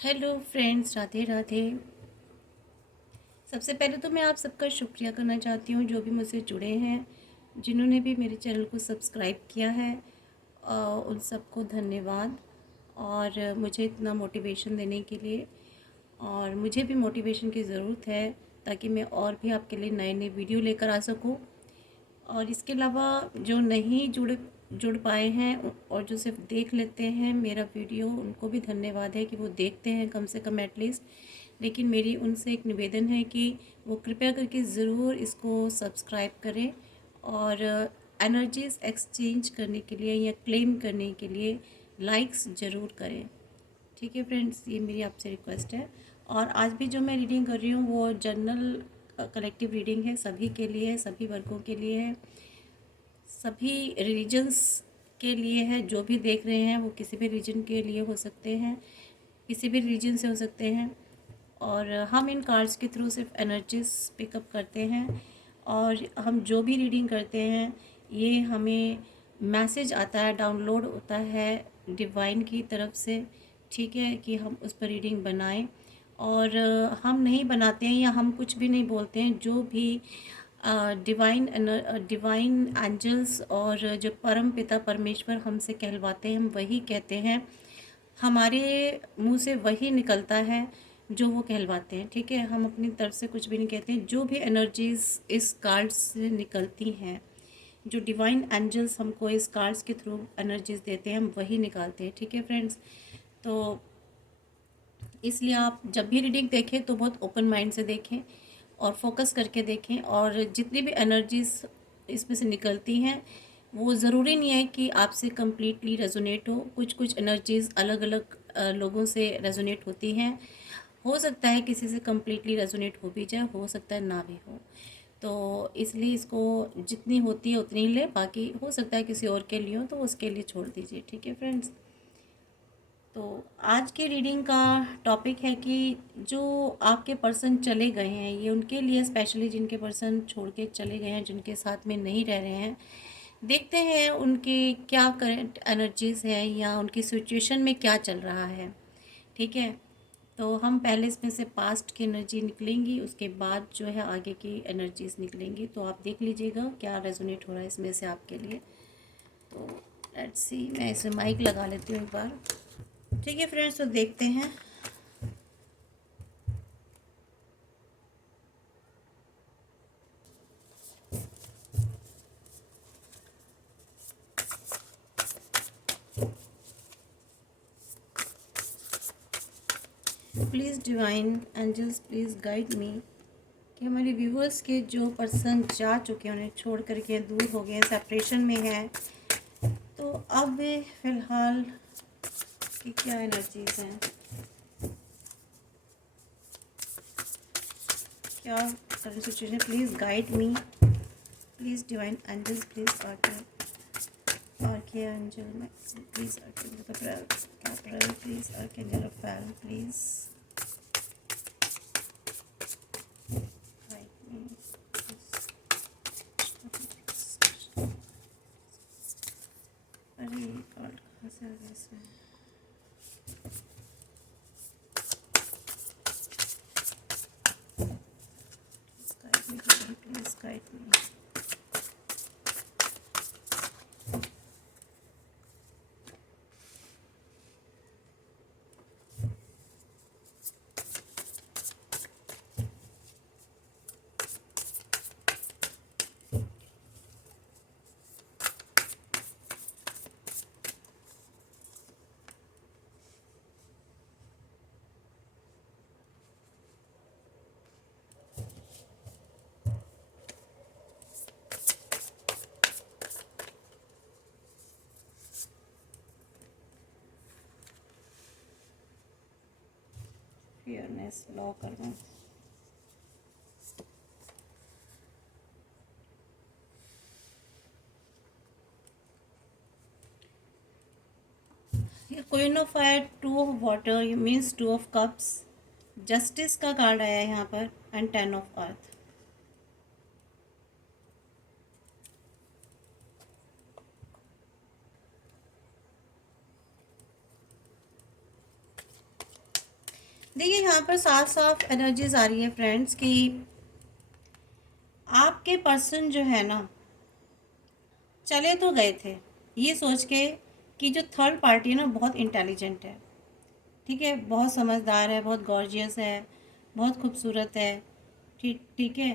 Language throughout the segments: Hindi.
Hello friends, Radhe Radhe. सबसे पहले तो मैं आप सबका शुक्रिया करना चाहती हूँ जो भी मुझसे जुड़े हैं, जिन्होंने भी मेरे चैनल को सब्सक्राइब किया है। उन सबको धन्यवाद। और मुझे इतना मोटिवेशन देने के लिए। और मुझे भी मोटिवेशन की ज़रूरत है ताकि मैं और भी आपके लिए नए नए वीडियो लेकर आ सकूँ। और इसके अलावा जो नहीं जुड़ पाए हैं और जो सिर्फ देख लेते हैं मेरा वीडियो, उनको भी धन्यवाद है कि वो देखते हैं कम से कम एटलीस्ट। लेकिन मेरी उनसे एक निवेदन है कि वो कृपया करके ज़रूर इसको सब्सक्राइब करें और एनर्जीज़ एक्सचेंज करने के लिए या क्लेम करने के लिए लाइक्स ज़रूर करें। ठीक है फ्रेंड्स, ये मेरी आपसे रिक्वेस्ट है। और आज भी जो मैं रीडिंग कर रही हूँ वो जनरल कलेक्टिव रीडिंग है, सभी के लिए है, सभी वर्गों के लिए है, सभी रिलीजन्स के लिए है। जो भी देख रहे हैं वो किसी भी रीजन के लिए हो सकते हैं, किसी भी रीजन से हो सकते हैं। और हम इन कार्ड्स के थ्रू सिर्फ एनर्जीज पिकअप करते हैं। और हम जो भी रीडिंग करते हैं ये हमें मैसेज आता है, डाउनलोड होता है डिवाइन की तरफ से। ठीक है, कि हम उस पर रीडिंग बनाएं। और हम नहीं बनाते हैं या हम कुछ भी नहीं बोलते हैं। जो भी डिवाइन एंजल्स और जो परम पिता परमेश्वर हमसे कहलवाते हैं हम वही कहते हैं। हमारे मुंह से वही निकलता है जो वो कहलवाते हैं। ठीक है, हम अपनी तरफ से कुछ भी नहीं कहते हैं। जो भी एनर्जीज इस कार्ड्स से निकलती हैं, जो डिवाइन एंजल्स हमको इस कार्ड्स के थ्रू एनर्जीज देते हैं, हम वही निकालते हैं। ठीक है फ्रेंड्स, तो इसलिए आप जब भी रीडिंग देखें तो बहुत ओपन माइंड से देखें और फोकस करके देखें। और जितनी भी एनर्जीज इसमें से निकलती हैं वो ज़रूरी नहीं है कि आपसे कम्प्लीटली रेजोनेट हो। कुछ कुछ एनर्जीज़ अलग अलग लोगों से रेजोनेट होती हैं। हो सकता है किसी से कम्प्लीटली रेजोनेट हो भी जाए, हो सकता है ना भी हो। तो इसलिए इसको जितनी होती है उतनी ही ले, बाकी हो सकता है किसी और के लिए हो तो उसके लिए छोड़ दीजिए। ठीक है फ्रेंड्स, तो आज की रीडिंग का टॉपिक है कि जो आपके पर्सन चले गए हैं, ये उनके लिए स्पेशली जिनके पर्सन छोड़ के चले गए हैं, जिनके साथ में नहीं रह रहे हैं। देखते हैं उनकी क्या करंट एनर्जीज़ है या उनकी सिचुएशन में क्या चल रहा है। ठीक है, तो हम पहले इसमें से पास्ट की एनर्जी निकलेंगी, उसके बाद जो है आगे की एनर्जीज़ निकलेंगी। तो आप देख लीजिएगा क्या रेजोनेट हो रहा है इसमें से आपके लिए। तो लेट्स सी, मैं इसमें माइक लगा लेती हूँ एक बार। ठीक है फ्रेंड्स, तो देखते हैं। Please divine angels please guide me कि हमारे व्यूवर्स के जो पर्सन जा चुके हैं, उन्हें छोड़ करके दूर हो गए हैं, सेपरेशन में हैं, तो अब वे फ़िलहाल की क्या एनर्जीज़ हैं, क्या current situation. Please guide me, please divine angels please archangel में please archangel please archangel Raphael please guide me. अरे ये कार्ड कहाँ से आ गया इसमें। Guide me please guide me. Fairness law कर दूँ। Queen of fire, two of water means two of cups, justice का कार्ड आया है यहाँ पर, एंड टेन ऑफ अर्थ। देखिए यहाँ पर साफ साफ एनर्जीज आ रही है फ्रेंड्स कि आपके पर्सन जो है ना, चले तो गए थे ये सोच के कि जो थर्ड पार्टी है ना बहुत इंटेलिजेंट है, ठीक है, बहुत समझदार है, बहुत गॉर्जियस है, बहुत खूबसूरत है, ठीक ठीक है।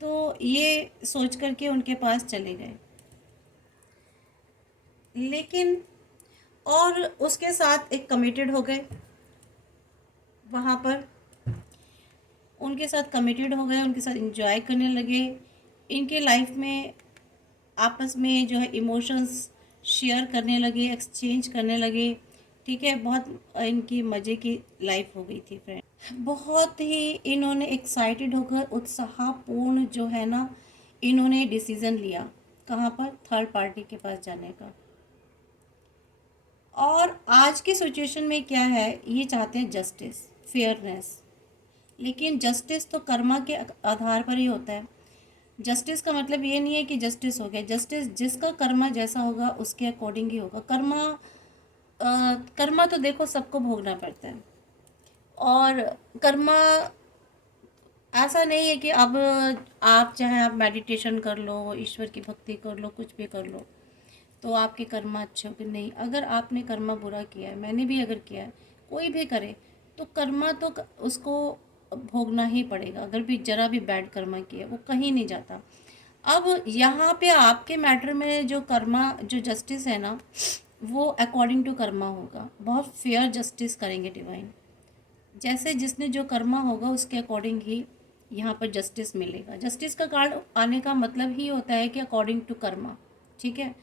तो ये सोच कर के उनके पास चले गए, लेकिन और उसके साथ एक कमिटेड हो गए, वहाँ पर उनके साथ कमिटेड हो गए, उनके साथ इंजॉय करने लगे, इनके लाइफ में आपस में जो है इमोशंस शेयर करने लगे, एक्सचेंज करने लगे, ठीक है। बहुत इनकी मज़े की लाइफ हो गई थी फ्रेंड। बहुत ही इन्होंने एक्साइटेड होकर उत्साहपूर्ण जो है ना, इन्होंने डिसीज़न लिया कहाँ पर, थर्ड पार्टी के पास जाने का। और आज की सिचुएशन में क्या है, ये चाहते हैं जस्टिस, फेयरनेस। लेकिन जस्टिस तो कर्मा के आधार पर ही होता है। जस्टिस का मतलब ये नहीं है कि जस्टिस हो गया, जस्टिस जिसका कर्मा जैसा होगा उसके अकॉर्डिंग ही होगा। कर्मा तो देखो सबको भोगना पड़ता है। और कर्मा ऐसा नहीं है कि अब आप चाहे आप मेडिटेशन कर लो, ईश्वर की भक्ति कर लो, कुछ भी कर लो तो आपके कर्मा अच्छे हो कि नहीं। अगर आपने कर्मा बुरा किया है, मैंने भी अगर किया है, कोई भी करे, तो कर्मा तो उसको भोगना ही पड़ेगा। अगर भी जरा भी बैड कर्मा किया वो कहीं नहीं जाता। अब यहाँ पे आपके मैटर में जो कर्मा, जो जस्टिस है ना, वो अकॉर्डिंग टू कर्मा होगा। बहुत फेयर जस्टिस करेंगे डिवाइन। जैसे जिसने जो कर्मा होगा उसके अकॉर्डिंग ही यहाँ पर जस्टिस मिलेगा। जस्टिस का कार्ड आने का मतलब ही होता है कि अकॉर्डिंग टू कर्मा, ठीक है।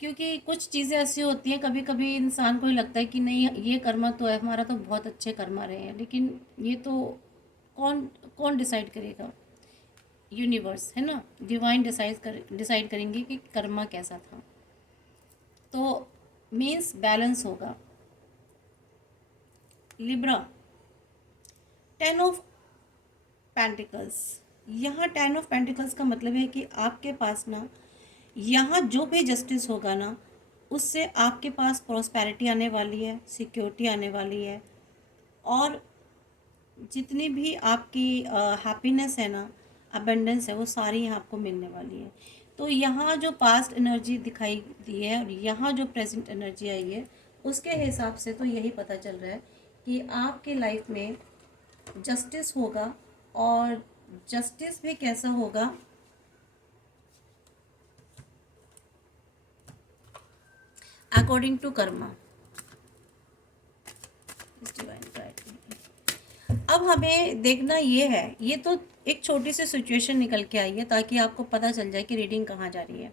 क्योंकि कुछ चीज़ें ऐसी होती हैं, कभी कभी इंसान को ही लगता है कि नहीं ये कर्मा तो है हमारा, तो बहुत अच्छे कर्मा रहे हैं, लेकिन ये तो कौन कौन डिसाइड करेगा, यूनिवर्स है ना, डिवाइन डिसाइड करेंगे कि कर्मा कैसा था। तो मीन्स बैलेंस होगा। Libra, 10 of pentacles. यहाँ 10 ऑफ पेंटिकल्स का मतलब है कि आपके पास ना, यहाँ जो भी जस्टिस होगा ना, उससे आपके पास प्रॉस्पेरिटी आने वाली है, सिक्योरिटी आने वाली है, और जितनी भी आपकी हैप्पीनेस है ना, अबेंडेंस है, वो सारी यहाँ आपको मिलने वाली है। तो यहाँ जो पास्ट एनर्जी दिखाई दी है और यहाँ जो प्रेजेंट एनर्जी आई है, उसके हिसाब से तो यही पता चल रहा है कि आपके लाइफ में जस्टिस होगा। और जस्टिस भी कैसा होगा, अकॉर्डिंग टू कर्मा। अब हमें देखना ये है, ये तो एक छोटी सी सिचुएशन निकल के आई है ताकि आपको पता चल जाए कि रीडिंग कहाँ जा रही है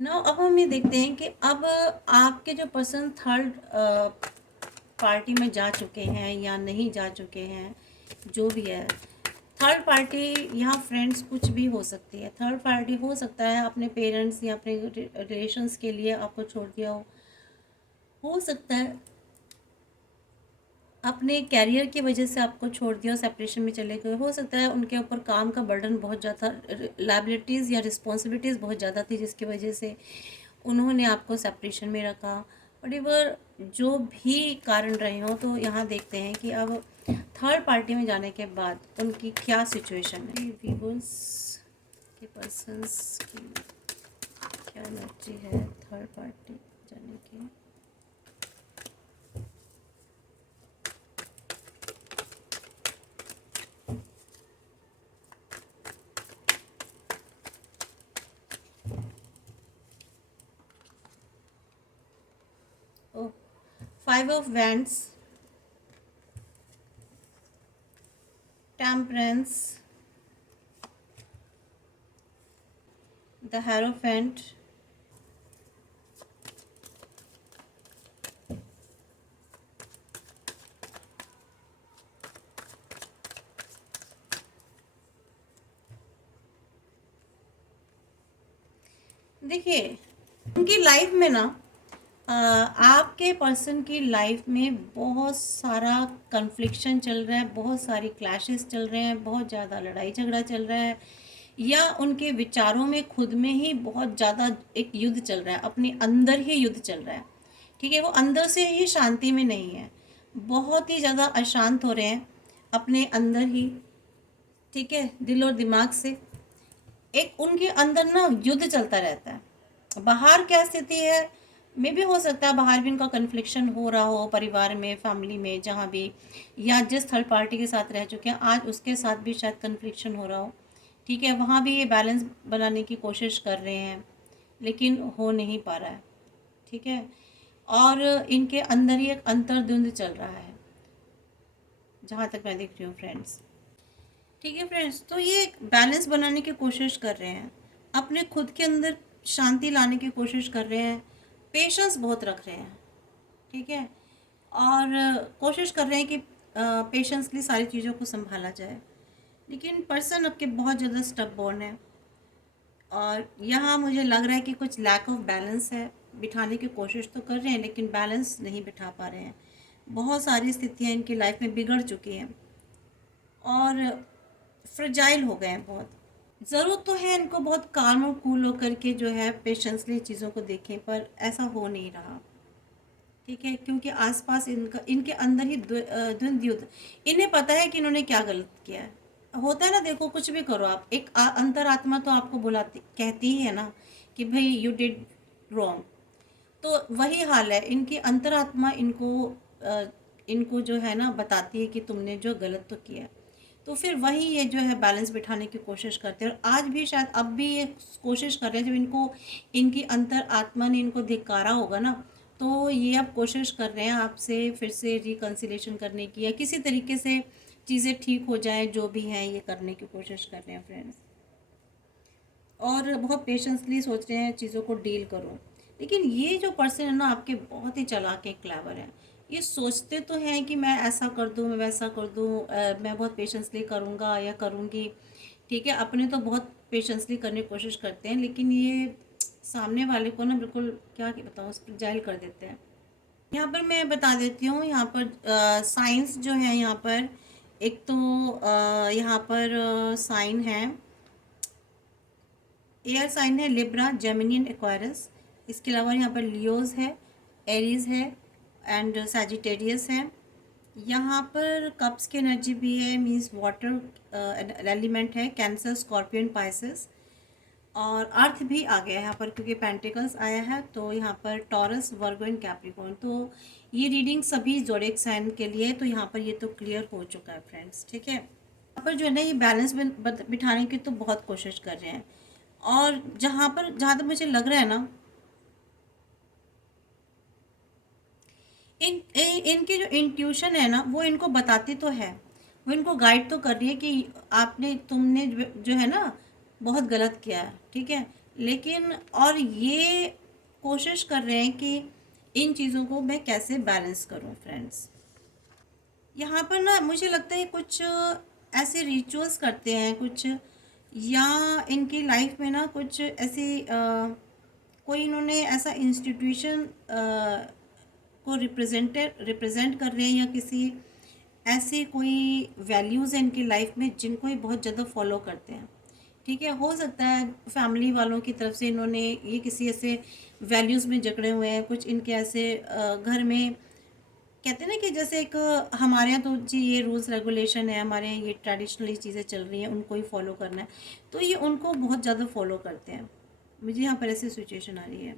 ना। अब हम ये देखते हैं कि अब आपके जो पर्सन थर्ड पार्टी में जा चुके हैं या नहीं जा चुके हैं, जो भी है थर्ड पार्टी, यहाँ फ्रेंड्स कुछ भी हो सकती है। थर्ड पार्टी हो सकता है अपने पेरेंट्स या अपने रिलेशंस के लिए आपको छोड़ दिया हो सकता है अपने कैरियर की वजह से आपको छोड़ दिया, सेपरेशन में चले गए, हो सकता है उनके ऊपर काम का बर्डन बहुत ज़्यादा, लाइबिलिटीज़ या रिस्पॉन्सिबिलिटीज़ बहुत ज़्यादा थी जिसकी वजह से उन्होंने आपको सेपरेशन में रखा। वट जो भी कारण रहे हों, तो यहाँ देखते हैं कि अब थर्ड पार्टी में जाने के बाद उनकी क्या सिचुएशन है। व्यूअर्स के पर्सन्स की क्या एनर्जी है थर्ड पार्टी जाने की। Oh, 5 of Wands, Temperance, the Hierophant, देखिए उनकी लाइफ में ना, आपके पर्सन की लाइफ में बहुत सारा कन्फ्लिक्शन चल रहा है, बहुत सारी क्लैशेस चल रहे हैं, बहुत ज़्यादा लड़ाई झगड़ा चल रहा है, या उनके विचारों में खुद में ही बहुत ज़्यादा एक युद्ध चल रहा है, अपने अंदर ही युद्ध चल रहा है, ठीक है। वो अंदर से ही शांति में नहीं है। बहुत ही ज़्यादा अशांत हो रहे हैं अपने अंदर ही, ठीक है, दिल और दिमाग से। एक उनके अंदर ना युद्ध चलता रहता है। बाहर क्या स्थिति है, मे भी हो सकता है बाहर भी उनका कन्फ्लिक्शन हो रहा हो, परिवार में, फैमिली में, जहाँ भी, या जिस थर्ड पार्टी के साथ रह चुके हैं आज उसके साथ भी शायद कन्फ्लिक्शन हो रहा हो, ठीक है, वहाँ भी ये बैलेंस बनाने की कोशिश कर रहे हैं लेकिन हो नहीं पा रहा है, ठीक है। और इनके अंदर ही एक अंतर्द्वंद चल रहा है जहाँ तक मैं देख रही हूँ फ्रेंड्स, ठीक है फ्रेंड्स। तो ये एक बैलेंस बनाने की कोशिश कर रहे हैं, अपने खुद के अंदर शांति लाने की कोशिश कर रहे हैं, पेशेंस बहुत रख रहे हैं, ठीक है, और कोशिश कर रहे हैं कि पेशेंसली सारी चीज़ों को संभाला जाए। लेकिन पर्सन आपके बहुत ज़्यादा स्टबबॉर्न है और यहाँ मुझे लग रहा है कि कुछ लैक ऑफ बैलेंस है। बिठाने की कोशिश तो कर रहे हैं लेकिन बैलेंस नहीं बिठा पा रहे हैं। बहुत सारी स्थितियाँ इनकी लाइफ में बिगड़ चुकी हैं और फ्रजाइल हो गए हैं बहुत। ज़रूरत तो है इनको बहुत काम और कूल होकर के जो है पेशेंसली चीज़ों को देखें, पर ऐसा हो नहीं रहा, ठीक है, क्योंकि आसपास इनका, इनके अंदर ही द्वंद्व युद्ध। इन्हें पता है कि इन्होंने क्या गलत किया है। होता है ना, देखो कुछ भी करो आप, एक अंतरात्मा तो आपको बुलाती, कहती ही है ना कि भाई यू डिड रॉन्ग। तो वही हाल है, इनकी अंतरात्मा इनको इनको जो है ना बताती है कि तुमने जो गलत तो किया है। तो फिर वही ये जो है बैलेंस बिठाने की कोशिश करते हैं और आज भी शायद अब भी ये कोशिश कर रहे हैं। जब इनको, इनकी अंतर आत्मा ने इनको धिक्कारा होगा ना, तो ये अब कोशिश कर रहे हैं आपसे फिर से रिकन्सिलेशन करने की, या किसी तरीके से चीज़ें ठीक हो जाए, जो भी हैं ये करने की कोशिश कर रहे हैं फ्रेंड्स। और बहुत पेशेंसली सोच रहे हैं चीज़ों को डील करो। लेकिन ये जो पर्सन है ना आपके, बहुत ही चालाक है, क्लेवर है। ये सोचते तो हैं कि मैं ऐसा कर दूँ, मैं वैसा कर दूँ, मैं बहुत पेशेंसली करूँगा या करूँगी, ठीक है, अपने तो बहुत पेशेंसली करने की कोशिश करते हैं लेकिन ये सामने वाले को ना बिल्कुल क्या बताऊँ, जाहिल कर देते हैं। यहाँ पर मैं बता देती हूँ, यहाँ पर साइंस जो है, यहाँ पर एक तो यहाँ पर साइन है, एयर साइन है लिब्रा, जेमिनी एंड एक्वायरस। इसके अलावा यहाँ पर लियोज है, एरीज है एंड सैजिटेरियस है। यहाँ पर कप्स की एनर्जी भी है, मीन्स वाटर एलिमेंट है, कैंसर, स्कॉर्पियन, पाइसेस। और अर्थ भी आ गया है यहाँ पर क्योंकि पेंटिकल्स आया है। तो यहाँ पर टॉरस, वर्गो एंड कैप्रिकॉर्न। तो ये रीडिंग सभी ज़ोडिएक साइन के लिए है। तो यहाँ पर ये तो क्लियर हो चुका है फ्रेंड्स, ठीक है। यहाँ पर जो है ना ये बैलेंस बिठाने की तो बहुत कोशिश कर रहे हैं। और जहाँ तक मुझे लग रहा है ना, इनकी जो इंट्यूशन है ना वो इनको बताती तो है, वो इनको गाइड तो कर रही है कि तुमने जो है ना बहुत गलत किया है, ठीक है। लेकिन और ये कोशिश कर रहे हैं कि इन चीज़ों को मैं कैसे बैलेंस करूं फ्रेंड्स। यहाँ पर ना मुझे लगता है कुछ ऐसे रिचुअल्स करते हैं कुछ, या इनकी लाइफ में ना कुछ ऐसी कोई इन्होंने ऐसा इंस्टीट्यूशन को रिप्रेजेंट कर रहे हैं, या किसी ऐसे कोई वैल्यूज़ हैं इनकी लाइफ में जिनको ये बहुत ज़्यादा फॉलो करते हैं, ठीक है। हो सकता है फैमिली वालों की तरफ से इन्होंने ये किसी ऐसे वैल्यूज़ में जकड़े हुए हैं, कुछ इनके ऐसे घर में कहते हैं ना कि जैसे एक हमारे यहाँ तो जी ये रूल्स रेगुलेशन है, हमारे यहाँ ये ट्रेडिशनली चीज़ें चल रही हैं, उनको ही फॉलो करना है। तो ये उनको बहुत ज़्यादा फॉलो करते हैं। मुझे यहाँ पर ऐसी सिचुएशन आ रही है।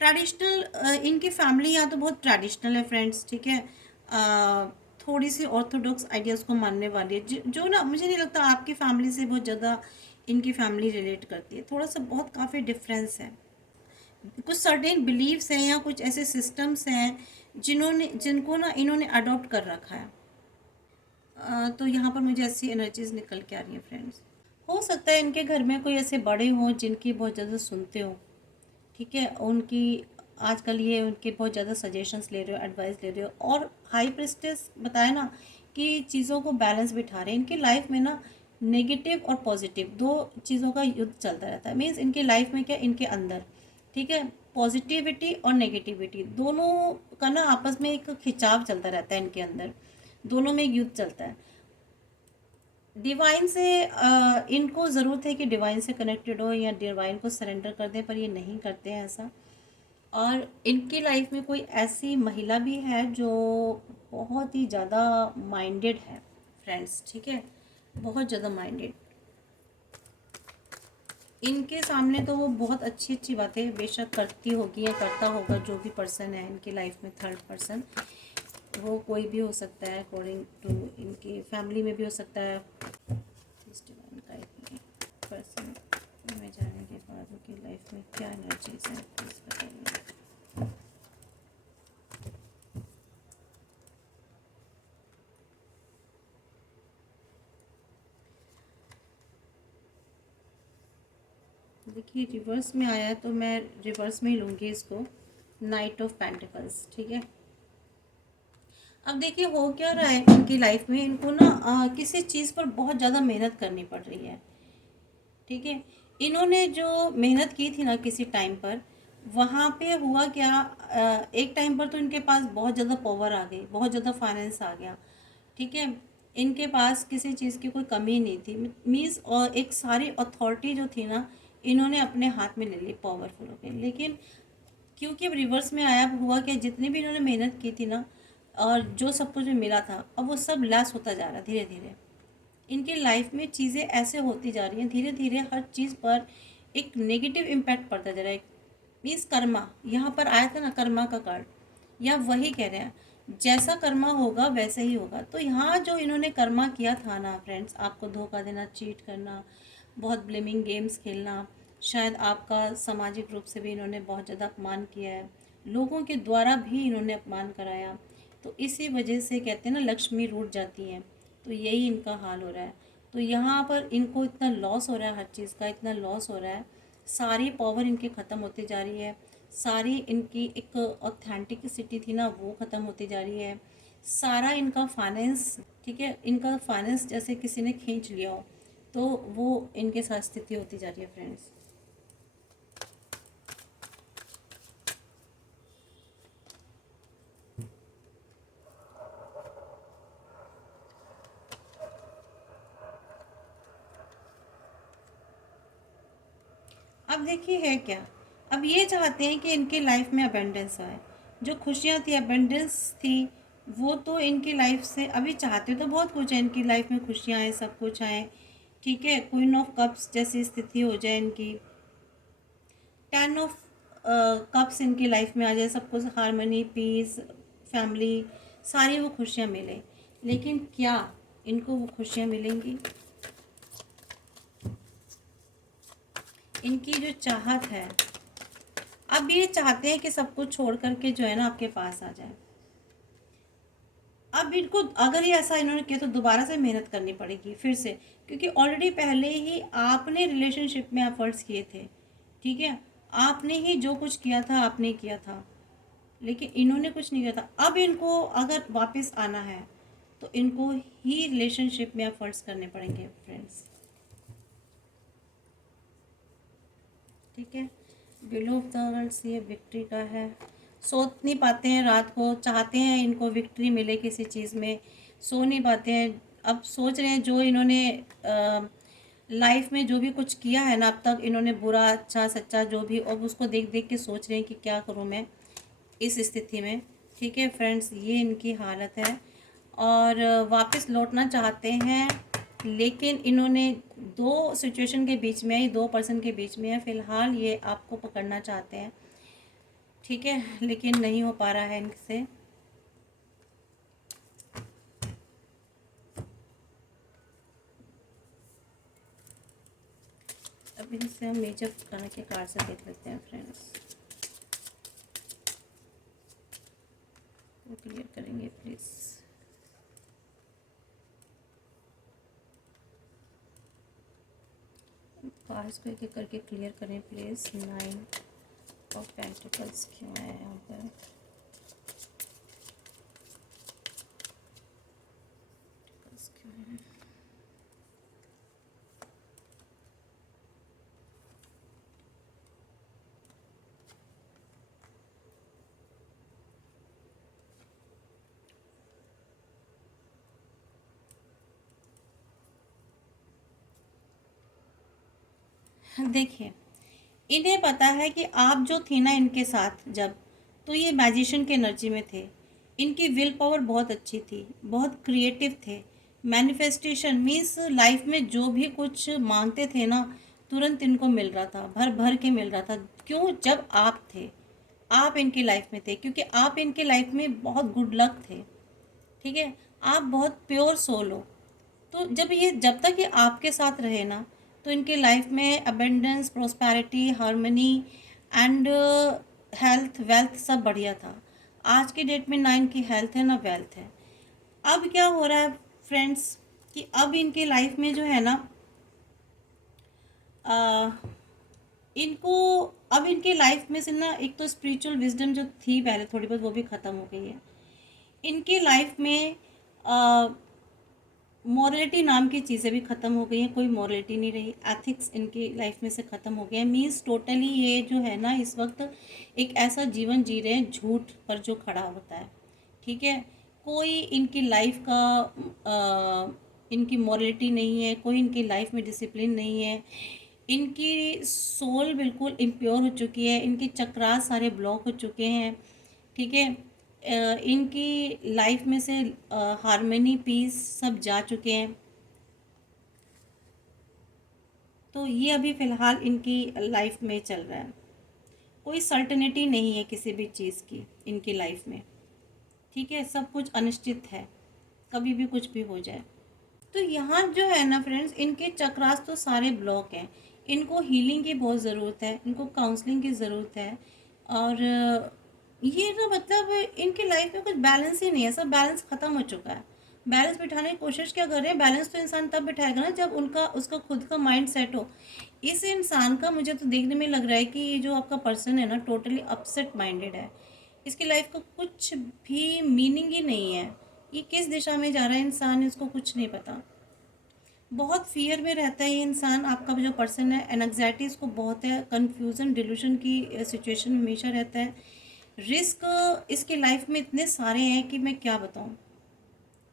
ट्रेडिशनल इनकी फैमिली यहाँ तो बहुत ट्रेडिशनल है फ्रेंड्स, ठीक है। थोड़ी सी ऑर्थोडॉक्स आइडियाज़ को मानने वाली है, जो ना मुझे नहीं लगता आपकी फैमिली से बहुत ज़्यादा इनकी फैमिली रिलेट करती है। थोड़ा सा बहुत काफ़ी डिफरेंस है। कुछ सर्टेन बिलीव्स हैं या कुछ ऐसे सिस्टम्स हैं जिनको ना इन्होंने अडॉप्ट कर रखा है। तो यहाँ पर मुझे ऐसी एनर्जीज निकल के आ रही है फ्रेंड्स। हो सकता है इनके घर में कोई ऐसे बड़े हों जिनकी बहुत ज़्यादा सुनते हो, ठीक है, उनकी आजकल ये उनके बहुत ज़्यादा सजेशंस ले रहे हो, एडवाइस ले रहे हो। और हाई प्रिस्टेस बताया ना कि चीज़ों को बैलेंस बिठा रहे हैं। इनकी लाइफ में ना नेगेटिव और पॉजिटिव दो चीज़ों का युद्ध चलता रहता है। मीन्स इनकी लाइफ में क्या, इनके अंदर, ठीक है, पॉजिटिविटी और नेगेटिविटी दोनों का ना आपस में एक खिंचाव चलता रहता है इनके अंदर, दोनों में एक युद्ध चलता है। डिवाइन से इनको ज़रूरत है कि डिवाइन से कनेक्टेड हो या डिवाइन को सरेंडर कर दें, पर ये नहीं करते हैं ऐसा। और इनकी लाइफ में कोई ऐसी महिला भी है जो बहुत ही ज़्यादा माइंडेड है फ्रेंड्स, ठीक है, बहुत ज़्यादा माइंडेड। इनके सामने तो वो बहुत अच्छी अच्छी बातें बेशक करती होगी या करता होगा, जो भी पर्सन है इनकी लाइफ में, थर्ड पर्सन, वो कोई भी हो सकता है, अकॉर्डिंग टू इनकी फैमिली में भी हो सकता है। इस डिवाइन टाइप में पर्सन में जाने के बाद उनकी लाइफ में क्या एनर्जीज है प्लीज बताइए। देखिए रिवर्स में आया है तो मैं रिवर्स में ही लूँगी इसको, नाइट ऑफ पेंटिकल्स, ठीक है। अब देखिए हो क्या रहा है इनकी लाइफ में, इनको ना किसी चीज़ पर बहुत ज़्यादा मेहनत करनी पड़ रही है, ठीक है। इन्होंने जो मेहनत की थी ना किसी टाइम पर, वहाँ पे हुआ क्या, एक टाइम पर तो इनके पास बहुत ज़्यादा पावर आ गई, बहुत ज़्यादा फाइनेंस आ गया, ठीक है। इनके पास किसी चीज़ की कोई कमी नहीं थी, मीन्स और एक सारी अथॉरिटी जो थी ना, इन्होंने अपने हाथ में ले ली, पावरफुल हो गई। लेकिन क्योंकि अब रिवर्स में आया, अब हुआ क्या, जितनी भी इन्होंने मेहनत की थी ना और जो सब कुछ भी मिला था, अब वो सब लैस होता जा रहा है धीरे धीरे। इनकी लाइफ में चीज़ें ऐसे होती जा रही हैं धीरे धीरे, हर चीज़ पर एक नेगेटिव इम्पैक्ट पड़ता जा रहा है। मीन्स कर्मा, यहाँ पर आया था ना कर्मा का कार्ड, या वही कह रहे हैं, जैसा कर्मा होगा वैसे ही होगा। तो यहाँ जो इन्होंने कर्मा किया था ना फ्रेंड्स, आपको धोखा देना, चीट करना, बहुत ब्लेमिंग गेम्स खेलना, शायद आपका सामाजिक रूप से भी इन्होंने बहुत ज़्यादा अपमान किया है, लोगों के द्वारा भी इन्होंने अपमान कराया, तो इसी वजह से कहते हैं ना लक्ष्मी रूठ जाती हैं, तो यही इनका हाल हो रहा है। तो यहाँ पर इनको इतना लॉस हो रहा है, हर चीज़ का इतना लॉस हो रहा है, सारी पावर इनकी ख़त्म होती जा रही है, सारी इनकी एक ऑथेंटिसिटी थी ना वो ख़त्म होती जा रही है, सारा इनका फाइनेंस, ठीक है, इनका फाइनेंस जैसे किसी ने खींच लिया हो, तो वो इनके साथ स्थिति होती जा रही है फ्रेंड्स। अब देखिए है क्या, अब ये चाहते हैं कि इनकी लाइफ में अबेंडेंस आए, जो खुशियाँ थी, अबेंडेंस थी, वो तो इनकी लाइफ से अभी चाहते तो बहुत कुछ है, इनकी लाइफ में खुशियाँ आए, सब कुछ आए, ठीक है, क्वीन ऑफ कप्स जैसी स्थिति हो जाए इनकी, टेन ऑफ कप्स इनकी लाइफ में आ जाए, सब कुछ हारमोनी, पीस, फैमिली, सारी वो खुशियाँ मिले। लेकिन क्या इनको वो खुशियाँ मिलेंगी? इनकी जो चाहत है, अब ये चाहते हैं कि सब कुछ छोड़ करके जो है ना आपके पास आ जाए। अब इनको अगर ये ऐसा इन्होंने किया तो दोबारा से मेहनत करनी पड़ेगी फिर से, क्योंकि ऑलरेडी पहले ही आपने रिलेशनशिप में एफर्ट्स किए थे, ठीक है, आपने ही जो कुछ किया था आपने किया था, लेकिन इन्होंने कुछ नहीं किया था। अब इनको अगर वापस आना है तो इनको ही रिलेशनशिप में एफर्ट्स करने पड़ेंगे फ्रेंड्स, ठीक है। बिलो ऑफ द वर्ल्ड्स ये विक्ट्री का है, सो नहीं पाते हैं रात को, चाहते हैं इनको विक्ट्री मिले किसी चीज़ में, सो नहीं पाते हैं। अब सोच रहे हैं जो इन्होंने लाइफ में जो भी कुछ किया है ना अब तक, इन्होंने बुरा अच्छा सच्चा जो भी, अब उसको देख देख के सोच रहे हैं कि क्या करूँ मैं इस स्थिति में, ठीक है फ्रेंड्स, ये इनकी हालत है। और वापस लौटना चाहते हैं, लेकिन इन्होंने दो सिचुएशन के बीच में, दो पर्सन के बीच में है फ़िलहाल, ये आपको पकड़ना चाहते हैं, ठीक है, लेकिन नहीं हो पा रहा है इनसे। अब इनसे हम मेजर करने के कार्ड से देख लेते हैं फ्रेंड्स, वो क्लियर करेंगे प्लीज़। कार्ड्स को एक एक करके क्लियर करें प्लीज़। 9 ऑफ पेंटिकल्स क्यों है यहाँ पर? क्यों है? देखिए इन्हें पता है कि आप जो थे ना इनके साथ जब, तो ये मैजिशियन के एनर्जी में थे। इनकी विल पावर बहुत अच्छी थी, बहुत क्रिएटिव थे। मैनिफेस्टेशन मीन्स लाइफ में जो भी कुछ मांगते थे ना, तुरंत इनको मिल रहा था, भर भर के मिल रहा था। क्यों? जब आप थे, आप इनकी लाइफ में थे, क्योंकि आप इनके लाइफ में बहुत गुड लक थे। ठीक है, आप बहुत प्योर सोल हो। तो जब तक ये आपके साथ रहे ना, तो इनके लाइफ में abundance, prosperity, harmony and health, wealth सब बढ़िया था। आज की डेट में ना इनकी हेल्थ है ना वेल्थ है। अब क्या हो रहा है फ्रेंड्स, कि अब इनके लाइफ में जो है ना, आ, इनको अब इनके लाइफ में से ना, एक तो स्पिरिचुअल विजडम जो थी पहले थोड़ी बहुत, वो भी ख़त्म हो गई है। इनके लाइफ में मॉरलिटी नाम की चीज़ें भी ख़त्म हो गई हैं, कोई मॉरलिटी नहीं रही। एथिक्स इनकी लाइफ में से ख़त्म हो गए हैं। मीन्स टोटली ये जो है ना, इस वक्त एक ऐसा जीवन जी रहे हैं झूठ पर जो खड़ा होता है। ठीक है, कोई इनकी लाइफ का इनकी मॉरलिटी नहीं है, कोई इनकी लाइफ में डिसिप्लिन नहीं है। इनकी सोल बिल्कुल इम्प्योर हो चुकी है, इनके चक्रास सारे ब्लॉक हो चुके हैं। ठीक है, इनकी लाइफ में से हार्मनी, पीस सब जा चुके हैं। तो ये अभी फ़िलहाल इनकी लाइफ में चल रहा है। कोई सर्टेनिटी नहीं है किसी भी चीज़ की इनकी लाइफ में। ठीक है, सब कुछ अनिश्चित है, कभी भी कुछ भी हो जाए। तो यहाँ जो है ना फ्रेंड्स, इनके चक्रास तो सारे ब्लॉक हैं। इनको हीलिंग की बहुत ज़रूरत है, इनको काउंसलिंग की ज़रूरत है। और ये ना मतलब इनकी लाइफ में कुछ बैलेंस ही नहीं है, सब बैलेंस ख़त्म हो चुका है। बैलेंस बिठाने की कोशिश क्या कर रहे हैं? बैलेंस तो इंसान तब बिठाएगा ना जब उसका खुद का माइंड सेट हो। इस इंसान का मुझे तो देखने में लग रहा है कि ये जो आपका पर्सन है ना, टोटली अपसेट माइंडेड है। इसकी लाइफ का कुछ भी मीनिंग ही नहीं है। ये किस दिशा में जा रहा है इंसान, इसको कुछ नहीं पता। बहुत फियर में रहता है ये इंसान। आपका जो पर्सन है, एनग्जाइटी इसको बहुत है, कन्फ्यूज़न, डिल्यूशन की सिचुएशन में हमेशा रहता है। रिस्क इसकी लाइफ में इतने सारे हैं कि मैं क्या बताऊँ।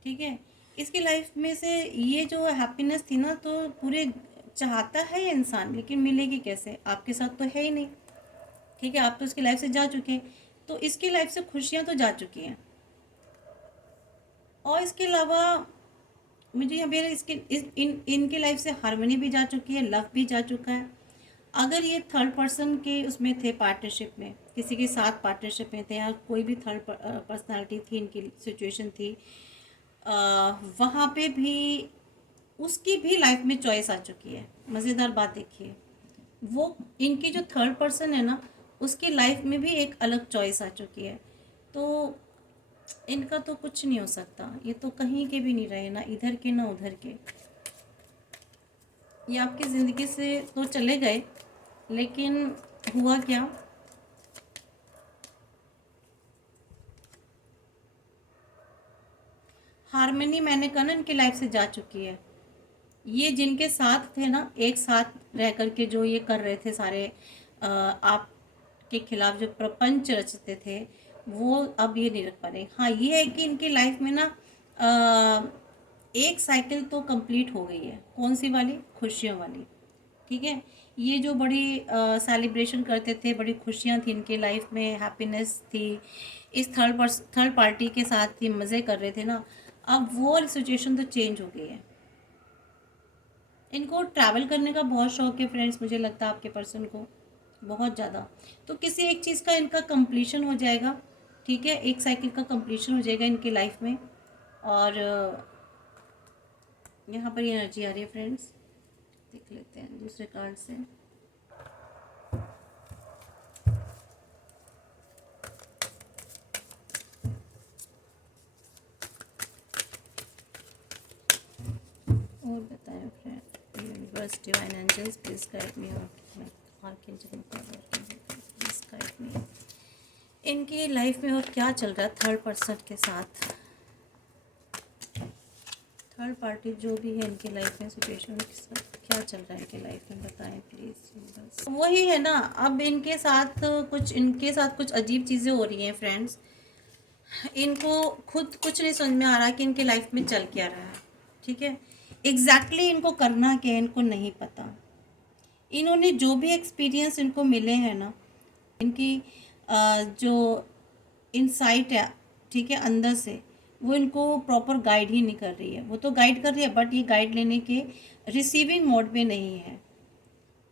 ठीक है, इसकी लाइफ में से ये जो हैप्पीनेस थी ना, तो पूरे चाहता है ये इंसान, लेकिन मिलेगी कैसे? आपके साथ तो है ही नहीं। ठीक है, आप तो इसकी लाइफ से जा चुके हैं, तो इसकी लाइफ से खुशियाँ तो जा चुकी हैं। और इसके अलावा मुझे यहाँ पे इनके लाइफ से हार्मनी भी जा चुकी है, लव भी जा चुका है। अगर ये थर्ड पर्सन के उसमें थे, पार्टनरशिप में किसी के साथ पार्टनरशिप में थे, या कोई भी थर्ड पर्सनालिटी थी, इनकी सिचुएशन थी, वहाँ पे भी उसकी भी लाइफ में चॉइस आ चुकी है। मज़ेदार बात देखिए, वो इनकी जो थर्ड पर्सन है ना, उसकी लाइफ में भी एक अलग चॉइस आ चुकी है। तो इनका तो कुछ नहीं हो सकता, ये तो कहीं के भी नहीं रहे, ना इधर के ना उधर के। ये आपकी ज़िंदगी से तो चले गए, लेकिन हुआ क्या? हार्मनी मैंने कहा ना, इनकी लाइफ से जा चुकी है। ये जिनके साथ थे ना, एक साथ रह कर के जो ये कर रहे थे सारे आपके खिलाफ जो प्रपंच रचते थे, वो अब ये नहीं रख पा रहे। हाँ, ये है कि इनकी लाइफ में ना एक साइकिल तो कंप्लीट हो गई है। कौन सी वाली? खुशियों वाली। ठीक है, ये जो बड़ी सेलिब्रेशन करते थे, बड़ी खुशियाँ थी इनके लाइफ में, हैप्पीनेस थी, इस थर्ड पार्टी के साथ थी, मज़े कर रहे थे ना, अब वो सिचुएशन तो चेंज हो गई है। इनको ट्रैवल करने का बहुत शौक है फ्रेंड्स, मुझे लगता है आपके पर्सन को बहुत ज़्यादा। तो किसी एक चीज़ का इनका कंप्लीशन हो जाएगा। ठीक है, एक साइकिल का कंप्लीशन हो जाएगा इनकी लाइफ में। और यहाँ पर ये एनर्जी आ रही है फ्रेंड्स, देख लेते हैं दूसरे कार्ड से। और बताएं friend, universe, divine angels, please guide me, और आर्कएंजल प्लीज गाइड मी। इनकी लाइफ में और क्या चल रहा है थर्ड पर्सन के साथ? थर्ड पार्टी जो भी है इनकी लाइफ में, सिचुएशन के साथ क्या चल रहा है इनकी लाइफ में, बताएं प्लीज़। वही है ना, अब इनके साथ कुछ अजीब चीज़ें हो रही हैं फ्रेंड्स। इनको खुद कुछ नहीं समझ में आ रहा कि इनके लाइफ में चल क्या रहा है। ठीक है, एग्जैक्टली इनको करना क्या है इनको नहीं पता। इन्होंने जो भी एक्सपीरियंस इनको मिले हैं ना, इनकी जो इनसाइट है, ठीक है, अंदर से, वो इनको प्रॉपर गाइड ही नहीं कर रही है। वो तो गाइड कर रही है बट ये गाइड लेने के रिसीविंग मोड पे नहीं है,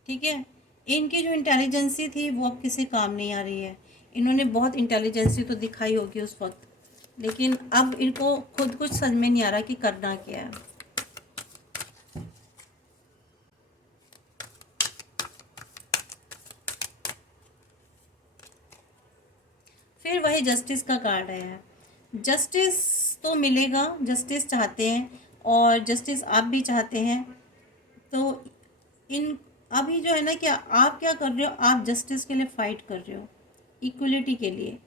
ठीक है। इनकी जो इंटेलिजेंसी थी वो अब किसी काम नहीं आ रही है। इन्होंने बहुत इंटेलिजेंसी तो दिखाई होगी उस वक्त, लेकिन अब इनको खुद कुछ समझ में नहीं आ रहा कि करना क्या है। फिर वही जस्टिस का कार्ड आया है। जस्टिस तो मिलेगा, जस्टिस चाहते हैं और जस्टिस आप भी चाहते हैं। तो इन अभी जो है ना, क्या आप क्या कर रहे हो, आप जस्टिस के लिए फाइट कर रहे हो, इक्वलिटी के लिए।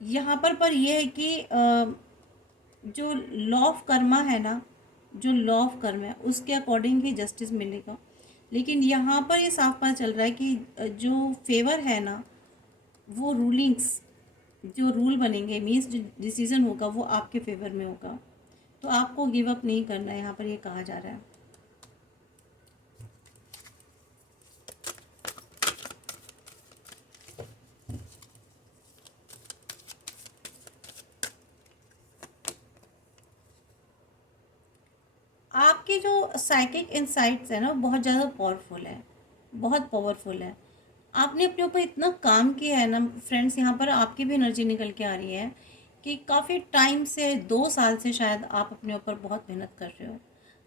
यहाँ पर यह है कि जो लॉ ऑफ कर्मा है ना, जो लॉ ऑफ कर्म है उसके अकॉर्डिंग ही जस्टिस मिलेगा। लेकिन यहाँ पर ये साफ पता चल रहा है कि जो फेवर है ना, वो रूलिंग्स, जो रूल बनेंगे, मीन्स जो डिसीजन होगा वो आपके फेवर में होगा। तो आपको गिव अप नहीं करना है, यहाँ पर ये कहा जा रहा है। आपके जो साइकिक इंसाइट्स है ना, बहुत ज़्यादा पावरफुल है, बहुत पावरफुल है। आपने अपने ऊपर इतना काम किया है ना फ्रेंड्स, यहाँ पर आपकी भी एनर्जी निकल के आ रही है कि काफ़ी टाइम से, 2 साल से शायद आप अपने ऊपर बहुत मेहनत कर रहे हो।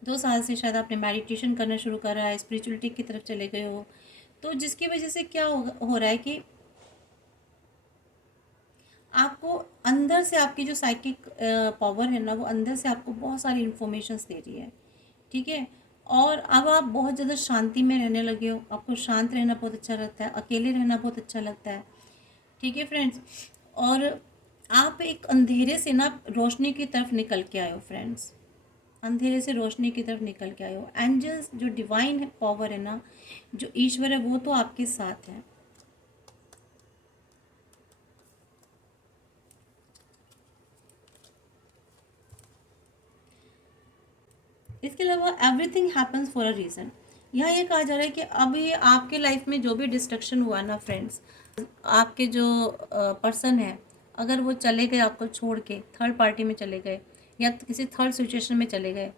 2 साल से शायद आपने मेडिटेशन करना शुरू करा है, स्पिरिचुअलिटी की तरफ चले गए हो। तो जिसकी वजह से क्या हो रहा है कि आपको अंदर से, आपकी जो साइकिक पावर है ना, वो अंदर से आपको बहुत सारी इन्फॉर्मेशंस दे रही है, ठीक है। और अब आप बहुत ज़्यादा शांति में रहने लगे हो, आपको शांत रहना बहुत अच्छा लगता है, अकेले रहना बहुत अच्छा लगता है, ठीक है फ्रेंड्स। और आप एक अंधेरे से ना रोशनी की तरफ निकल के आए हो फ्रेंड्स, अंधेरे से रोशनी की तरफ निकल के आए हो। एंजल्स, जो डिवाइन है पावर है ना, जो ईश्वर है, वो तो आपके साथ है। इसके अलावा everything happens for a reason. यहाँ ये कहा जा रहा है कि अभी आपके लाइफ में जो भी डिस्ट्रक्शन हुआ ना फ्रेंड्स, आपके जो पर्सन है, अगर वो चले गए आपको छोड़ के, थर्ड पार्टी में चले गए या किसी थर्ड सिचुएशन में चले गए,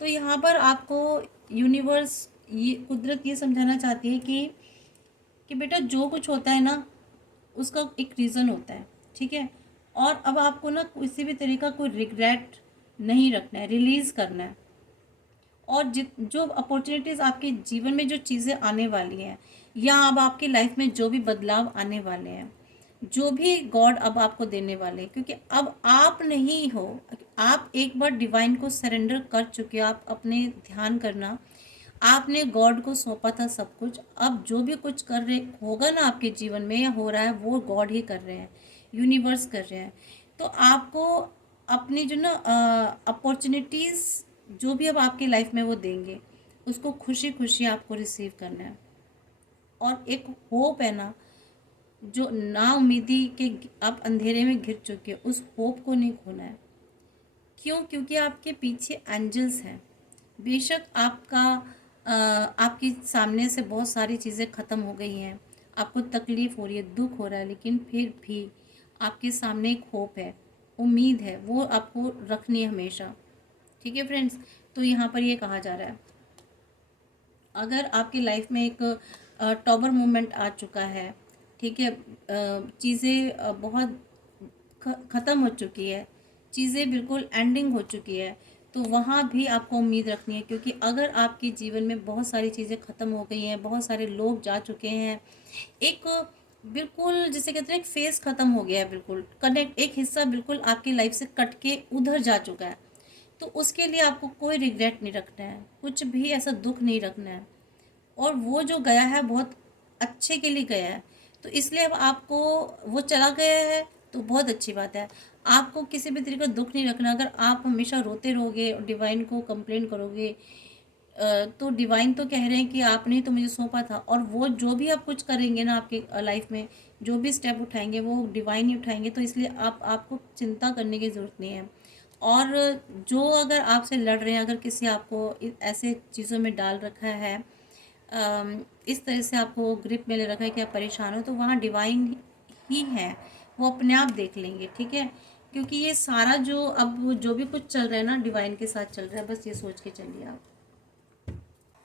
तो यहाँ पर आपको यूनिवर्स, ये कुदरत ये समझाना चाहती है कि बेटा जो कुछ होता है ना, उसका एक रीज़न होता है, ठीक है। और अब आपको ना किसी भी तरीका कोई रिग्रेट नहीं रखना है, रिलीज़ करना है। और जो अपॉर्चुनिटीज़ आपके जीवन में, जो चीज़ें आने वाली हैं, या अब आपकी लाइफ में जो भी बदलाव आने वाले हैं, जो भी गॉड अब आपको देने वाले हैं, क्योंकि अब आप नहीं हो, आप एक बार डिवाइन को सरेंडर कर चुके हो। आप अपने ध्यान करना, आपने गॉड को सौंपा था सब कुछ। अब जो भी कुछ कर रहे होगा ना आपके जीवन में, या हो रहा है, वो गॉड ही कर रहे हैं, यूनिवर्स कर रहे हैं। तो आपको अपनी जो ना अपॉर्चुनिटीज़, जो भी अब आपकी लाइफ में वो देंगे, उसको खुशी खुशी आपको रिसीव करना है। और एक होप है ना, जो ना उम्मीदी के आप अंधेरे में घिर चुके हो, उस होप को नहीं खोना है। क्यों? क्योंकि आपके पीछे एंजल्स हैं। बेशक आपकी सामने से बहुत सारी चीज़ें ख़त्म हो गई हैं, आपको तकलीफ़ हो रही है, दुख हो रहा है, लेकिन फिर भी आपके सामने एक होप है, उम्मीद है, वो आपको रखनी है हमेशा, ठीक है फ्रेंड्स। तो यहाँ पर ये कहा जा रहा है, अगर आपकी लाइफ में एक टॉवर मूवमेंट आ चुका है, ठीक है, चीज़ें बहुत ख़त्म हो चुकी है, चीज़ें बिल्कुल एंडिंग हो चुकी है, तो वहाँ भी आपको उम्मीद रखनी है। क्योंकि अगर आपके जीवन में बहुत सारी चीज़ें ख़त्म हो गई हैं, बहुत सारे लोग जा चुके हैं, एक बिल्कुल जिसे कहते हैं एक फेस ख़त्म हो गया है, बिल्कुल कनेक्ट, एक हिस्सा बिल्कुल आपकी लाइफ से कट के उधर जा चुका है, तो उसके लिए आपको कोई रिग्रेट नहीं रखना है, कुछ भी ऐसा दुख नहीं रखना है। और वो जो गया है बहुत अच्छे के लिए गया है, तो इसलिए अब आपको, वो चला गया है तो बहुत अच्छी बात है। आपको किसी भी तरीके का दुख नहीं रखना। अगर आप हमेशा रोते रहोगे और डिवाइन को कंप्लेन करोगे, तो डिवाइन तो कह रहे हैं कि आपने ही तो मुझे सौंपा था, और वो जो भी आप कुछ करेंगे ना आपके लाइफ में, जो भी स्टेप उठाएंगे वो डिवाइन ही उठाएंगे। तो इसलिए आपको चिंता करने की ज़रूरत नहीं है। और जो अगर आपसे लड़ रहे हैं, अगर किसी आपको ऐसे चीज़ों में डाल रखा है, इस तरह से आपको ग्रिप में ले रखा है कि आप परेशान हो, तो वहाँ डिवाइन ही है, वो अपने आप देख लेंगे, ठीक है। क्योंकि ये सारा जो अब जो भी कुछ चल रहा है ना, डिवाइन के साथ चल रहा है, बस ये सोच के चलिए आप।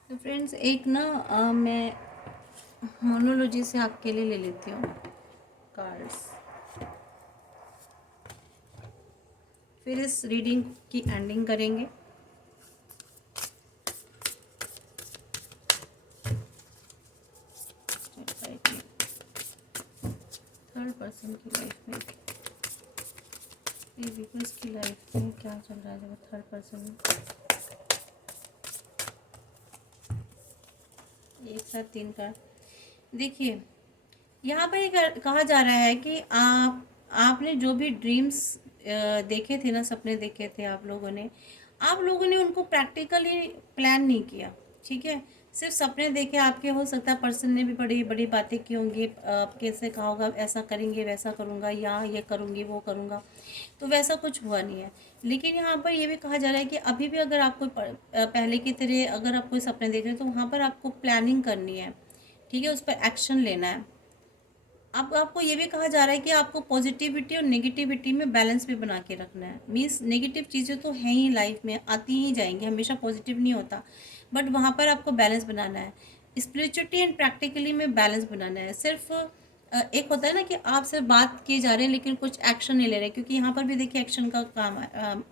तो फ्रेंड्स, एक ना मैं मोनोलॉजी से आपके लिए ले लेती हूँ कार्ड्स, फिर इस रीडिंग की एंडिंग करेंगे। थर्ड पर्सन की लाइफ में, ये व्यूअर्स की लाइफ में क्या चल रहा है जब थर्ड पर्सन में, एक साथ 3 कार्ड। देखिए, यहाँ पर एक कहा जा रहा है कि आपने जो भी ड्रीम्स देखे थे ना, सपने देखे थे आप लोगों ने उनको प्रैक्टिकली प्लान नहीं किया, ठीक है। सिर्फ सपने देखे आपके, हो सकता है पर्सन ने भी बड़ी बड़ी बातें की होंगी, आप कैसे कहा होगा ऐसा करेंगे वैसा करूँगा या ये करूँगी वो करूँगा, तो वैसा कुछ हुआ नहीं है। लेकिन यहाँ पर ये भी कहा जा रहा है कि अभी भी अगर आपको पहले की तरह अगर आप कोई सपने देख रहे हैं, तो वहाँ पर आपको प्लानिंग करनी है, ठीक है, उस पर एक्शन लेना है। अब आपको ये भी कहा जा रहा है कि आपको पॉजिटिविटी और नेगेटिविटी में बैलेंस भी बना के रखना है। मीन्स नेगेटिव चीज़ें तो हैं ही, लाइफ में आती ही जाएंगी, हमेशा पॉजिटिव नहीं होता, बट वहाँ पर आपको बैलेंस बनाना है। स्पिरिचुअलिटी एंड प्रैक्टिकली में बैलेंस बनाना है। सिर्फ एक होता है ना कि आप सिर्फ बात किए जा रहे हैं लेकिन कुछ एक्शन नहीं ले रहे, क्योंकि यहाँ पर भी देखिए एक्शन का काम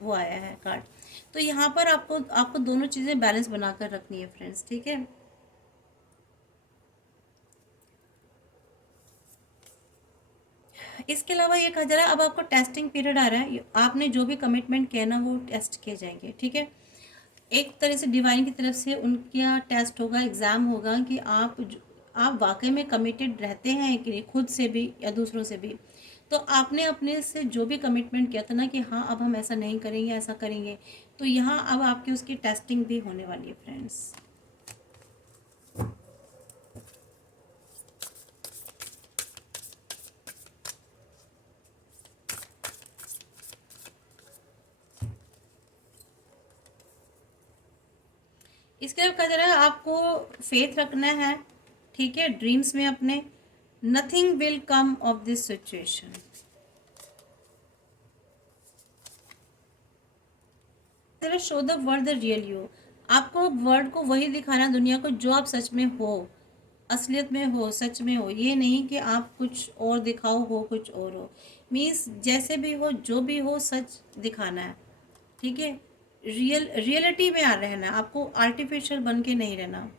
वो आया है कार्ड। तो यहाँ पर आपको आपको दोनों चीज़ें बैलेंस बनाकर रखनी है फ्रेंड्स, ठीक है। इसके अलावा ये कहा जा रहा है अब आपको टेस्टिंग पीरियड आ रहा है, आपने जो भी कमिटमेंट किया ना वो टेस्ट किए जाएंगे, ठीक है। एक तरह से डिवाइन की तरफ से उनका टेस्ट होगा, एग्ज़ाम होगा कि आप वाकई में कमिटेड रहते हैं कि नहीं, खुद से भी या दूसरों से भी। तो आपने अपने से जो भी कमिटमेंट किया था ना कि हाँ अब हम ऐसा नहीं करेंगे ऐसा करेंगे, तो यहाँ अब आपकी उसकी टेस्टिंग भी होने वाली है फ्रेंड्स। इसके लिए कहा जा रहा है आपको फेथ रखना है, ठीक है, ड्रीम्स में अपने। Nothing will come of this situation. Show the world the real you. आपको वर्ल्ड को वही दिखाना, दुनिया को, जो आप सच में हो, असलियत में हो, सच में हो। ये नहीं कि आप कुछ और दिखाओ, हो कुछ और हो। मीन्स जैसे भी हो, जो भी हो, सच दिखाना है, ठीक है। रियलिटी में आ रहना है आपको, आर्टिफिशियल बन के नहीं रहना।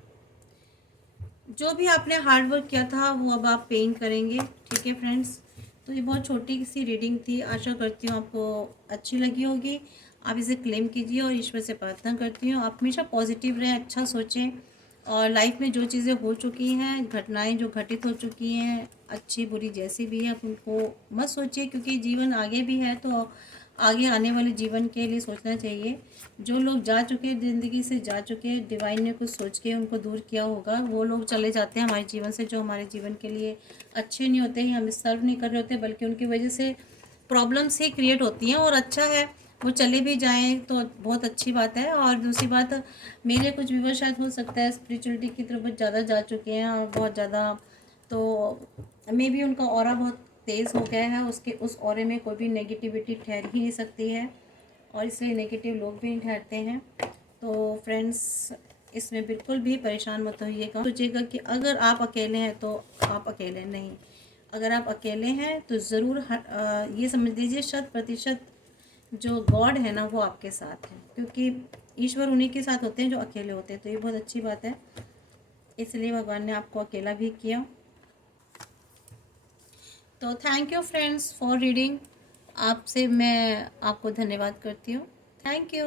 जो भी आपने हार्ड वर्क किया था वो अब आप पेइंग करेंगे, ठीक है फ्रेंड्स। तो ये बहुत छोटी सी रीडिंग थी, आशा करती हूँ आपको अच्छी लगी होगी। आप इसे क्लेम कीजिए और ईश्वर से प्रार्थना करती हूँ आप हमेशा पॉजिटिव रहें, अच्छा सोचें, और लाइफ में जो चीज़ें हो चुकी हैं, घटनाएं जो घटित हो चुकी हैं, अच्छी बुरी जैसी भी है, आप उनको मत सोचिए, क्योंकि जीवन आगे भी है, तो आगे आने वाले जीवन के लिए सोचना चाहिए। जो लोग जा चुके हैं, ज़िंदगी से जा चुके हैं, डिवाइन ने कुछ सोच के उनको दूर किया होगा, वो लोग चले जाते हैं हमारे जीवन से, जो हमारे जीवन के लिए अच्छे नहीं होते हैं, हमें सर्व नहीं कर रहे होते, बल्कि उनकी वजह से प्रॉब्लम्स ही क्रिएट होती हैं। और अच्छा है वो चले भी जाएं तो बहुत अच्छी बात है। और दूसरी बात, मेरे कुछ व्यूअर शायद हो सकता है स्पिरिचुअलिटी की तरफ बहुत ज़्यादा जा चुके हैं, और बहुत ज़्यादा, तो मे भी उनका ऑरा बहुत तेज़ हो गया है, उसके उस ऑरे में कोई भी नेगेटिविटी ठहर ही नहीं सकती है, और इसलिए नेगेटिव लोग भी नहीं ठहरते हैं। तो फ्रेंड्स, इसमें बिल्कुल भी परेशान मत होइएगा, सोचिएगा कि अगर आप अकेले हैं तो आप अकेले नहीं, अगर आप अकेले हैं तो ज़रूर ये समझ लीजिए 100% जो गॉड है ना वो आपके साथ है, क्योंकि ईश्वर उन्हीं के साथ होते हैं जो अकेले होते हैं। तो ये बहुत अच्छी बात है, इसलिए भगवान ने आपको अकेला भी किया। तो thank you friends for reading. आपसे मैं आपको धन्यवाद करती हूँ। Thank you.